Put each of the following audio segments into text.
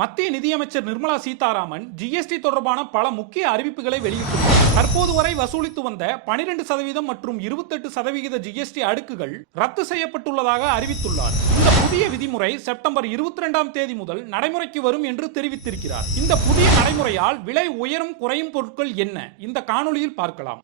மத்திய நிதியமைச்சர் நிர்மலா சீதாராமன் ஜிஎஸ்டி தொடர்பான பல முக்கிய அறிவிப்புகளை வெளியிட்டுள்ளார். தற்போது வரை வசூலித்து வந்த 12% சதவீதம் மற்றும் 28% சதவிகித ஜிஎஸ்டி அடுக்குகள் ரத்து செய்யப்பட்டுள்ளதாக அறிவித்துள்ளார். இந்த புதிய விதிமுறை செப்டம்பர் 22ஆம் தேதி முதல் நடைமுறைக்கு வரும் என்று தெரிவித்திருக்கிறார். இந்த புதிய நடைமுறையால் விலை உயரும் குறையும் பொருட்கள் என்ன? இந்த காணொளியில் பார்க்கலாம்.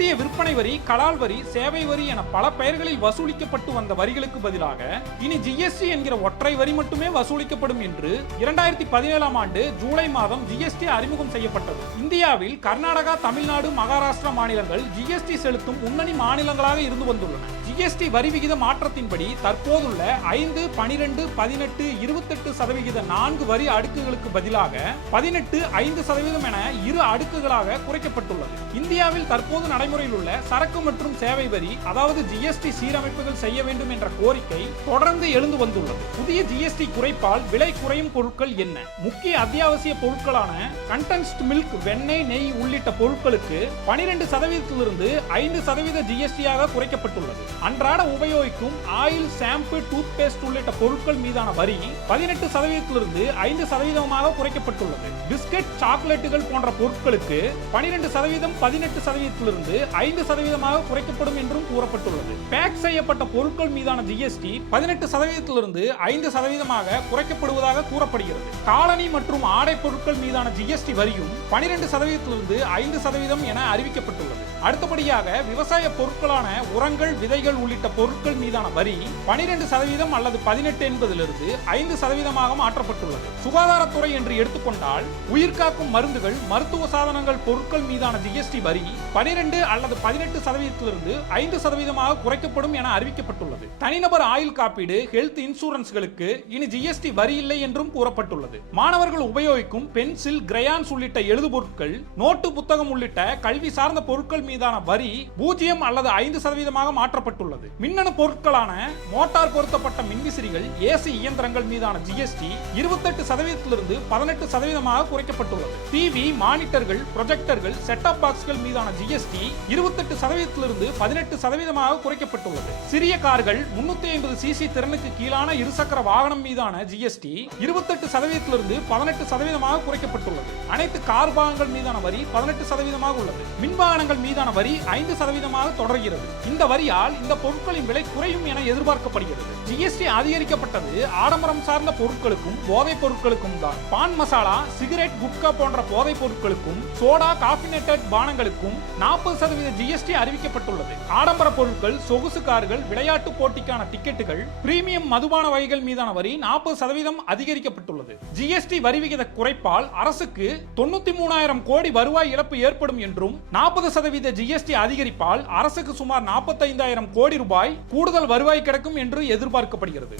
மத்திய விற்பனை வரி கலால் வரி சேவை வரி என பல பெயர்களில் வசூலிக்கப்பட்டு வந்த வரிகளுக்கு பதிலாக இனி ஜிஎஸ்டி என்கிற ஒற்றை வரி மட்டுமே வசூலிக்கப்படும் என்று இரண்டாயிரத்தி பதினேழாம் ஆண்டு ஜூலை மாதம் ஜிஎஸ்டி அறிமுகம் செய்யப்பட்டது. இந்தியாவில் கர்நாடகா தமிழ்நாடு மகாராஷ்டிரா மாநிலங்கள் ஜிஎஸ்டி செலுத்தும் முன்னணி மாநிலங்களாக இருந்து வந்துள்ளன. ஜிஎஸ்டி வரி விகித மாற்றத்தின்படி தற்போதுள்ள ஐந்து பனிரெண்டு பதினெட்டு இருபத்தெட்டு சதவிகித நான்கு வரி அடுக்குகளுக்கு பதிலாக பதினெட்டு ஐந்து சதவீதம் என இரு அடுக்குகளாக குறைக்கப்பட்டுள்ளது. இந்தியாவில் தற்போது நடைமுறையில் உள்ள சரக்கு மற்றும் சேவை வரி அதாவது ஜிஎஸ்டி சீரமைப்புகள் செய்ய வேண்டும் என்ற கோரிக்கை தொடர்ந்து எழுந்து வந்துள்ளது. புதிய ஜிஎஸ்டி குறைப்பால் விலை குறையும் பொருட்கள் என்ன? முக்கிய அத்தியாவசிய பொருட்களான கண்டென்ஸ்ட் மில்க் வெண்ணெய் நெய் உள்ளிட்ட பொருட்களுக்கு பனிரெண்டு சதவீதத்திலிருந்து ஐந்து சதவீத ஜிஎஸ்டியாக குறைக்கப்பட்டுள்ளது. அன்றாட உபயோகிக்கும் ஆயில் ஷாம்பு டூத் பேஸ்ட் உள்ளிட்ட பொருட்கள் மீதான வரி பதினெட்டு சதவீதத்திலிருந்து ஐந்து சதவீதமாக குறைக்கப்பட்டுள்ளது. பிஸ்கட் சாக்லேட்டுகள் போன்ற பொருட்களுக்கு பனிரெண்டு சதவீதம் பதினெட்டு சதவீதத்திலிருந்து ஐந்து சதவீதமாக குறைக்கப்படும் என்றும் கூறப்பட்டுள்ளது. பேக் செய்யப்பட்ட பொருட்கள் மீதான ஜிஎஸ்டி பதினெட்டு சதவீதத்திலிருந்து ஐந்து சதவீதமாக குறைக்கப்படுவதாக கூறப்படுகிறது. காலனி மற்றும் ஆடை பொருட்கள் மீதான ஜிஎஸ்டி வரியும் பனிரெண்டு சதவீதத்திலிருந்து ஐந்து சதவீதம் என அறிவிக்கப்பட்டுள்ளது. அடுத்தபடியாக விவசாய பொருட்களான உரங்கள் விதைகள் உள்ளிட்ட பொருட்கள் மீதான வரி பனிரெண்டு சதவீதம் அல்லது பதினெட்டு என்பதிலிருந்து ஐந்து சதவீதமாக மாற்றப்பட்டுள்ளது. சுகாதாரத்துறை என்று எடுத்துக்கொண்டால் உயிர்காக்கும் மருந்துகள் மருத்துவ சாதனங்கள் பொருட்கள் மீதான ஜிஎஸ்டி வரி பனிரெண்டு அல்லது பதினெட்டு சதவீதத்திலிருந்து ஐந்து சதவீதமாக குறைக்கப்படும் என அறிவிக்கப்பட்டுள்ளது. தனிநபர் ஆயுள் காப்பீடு ஹெல்த் இன்சூரன்ஸ்களுக்கு இனி ஜிஎஸ்டி வரி இல்லை என்றும் கூறப்பட்டுள்ளது. மாணவர்கள் உபயோகிக்கும் பென்சில் கிரையான்ஸ் உள்ளிட்ட எழுதுபொருட்கள் நோட்டு புத்தகம் உள்ளிட்ட கல்வி சார்ந்த பொருட்கள் மீதான வரி பூஜ்ஜியம் அல்லது ஐந்து சதவீதமாக மாற்றப்பட்டுள்ளது. மின்னணு பொருட்களான மோட்டார் பொருத்தப்பட்ட மின்விசிறிகள் ஏசி இயந்திரங்கள் மீதான ஜிஎஸ்டி இருபத்தெட்டு சதவீதத்திலிருந்து பதினெட்டு சதவீதமாக குறைக்கப்பட்டுள்ளது. டிவி மானிட்டர்கள் ப்ரொஜெக்டர்கள் செட்டப் பாக்ஸ்கள் மீதான ஜிஎஸ்டி இருபத்தெட்டு சதவீதத்திலிருந்து பதினெட்டு சதவீதமாக குறைக்கப்பட்டுள்ளது. சிறிய கார்கள் முன்னூத்தி ஐம்பது சிசி திறனுக்கு கீழான இருசக்கர வாகனம் மீதான ஜிஎஸ்டி இருபத்தெட்டு சதவீதத்திலிருந்து பதினெட்டு சதவீதமாக குறைக்கப்பட்டுள்ளது. அனைத்து கார் பாகங்கள் மீதான வரி பதினெட்டு சதவீதமாக உள்ளது. மின்வாகனங்கள் மீதான வரி ஐந்து சதவீதமாக தொடர்கிறது. இந்த வரியால் இந்த பொருட்களின் விலை குறையும் என எதிர்பார்க்கப்படுகிறது. ஜிஎஸ்டி அதிகரிக்கப்பட்டது ஆடம்பரம் சார்ந்த பொருட்களுக்கும் போதைப் பொருட்களுக்கும் தான். பான் மசாலா சிகரெட் குட்கா போன்ற போதைப் பொருட்களுக்கும் சோடா காஃபினேட்டட் பானங்களுக்கும் நாற்பது சதவீத ஜிஎஸ்டி அறிவிக்கப்பட்டுள்ளது. ஆடம்பர பொருட்கள் சொகுசு கார்கள் விளையாட்டு போட்டிக்கான டிக்கெட்டுகள் பிரீமியம் மதுபான வகைகள் மீதான வரி நாற்பது சதவீதம் அதிகரிக்கப்பட்டுள்ளது. ஜிஎஸ்டி வரி விகித குறைப்பால் அரசுக்கு தொண்ணூத்தி மூணாயிரம் கோடி வருவாய் இழப்பு ஏற்படும் என்றும் நாற்பது சதவீத ஜிஎஸ்டி அதிகரிப்பால் அரசுக்கு சுமார் நாற்பத்தைந்தாயிரம் கோடி ரூபாய் கூடுதல் வருவாய் கிடைக்கும் என்று எதிர்பார்க்கப்படுகிறது.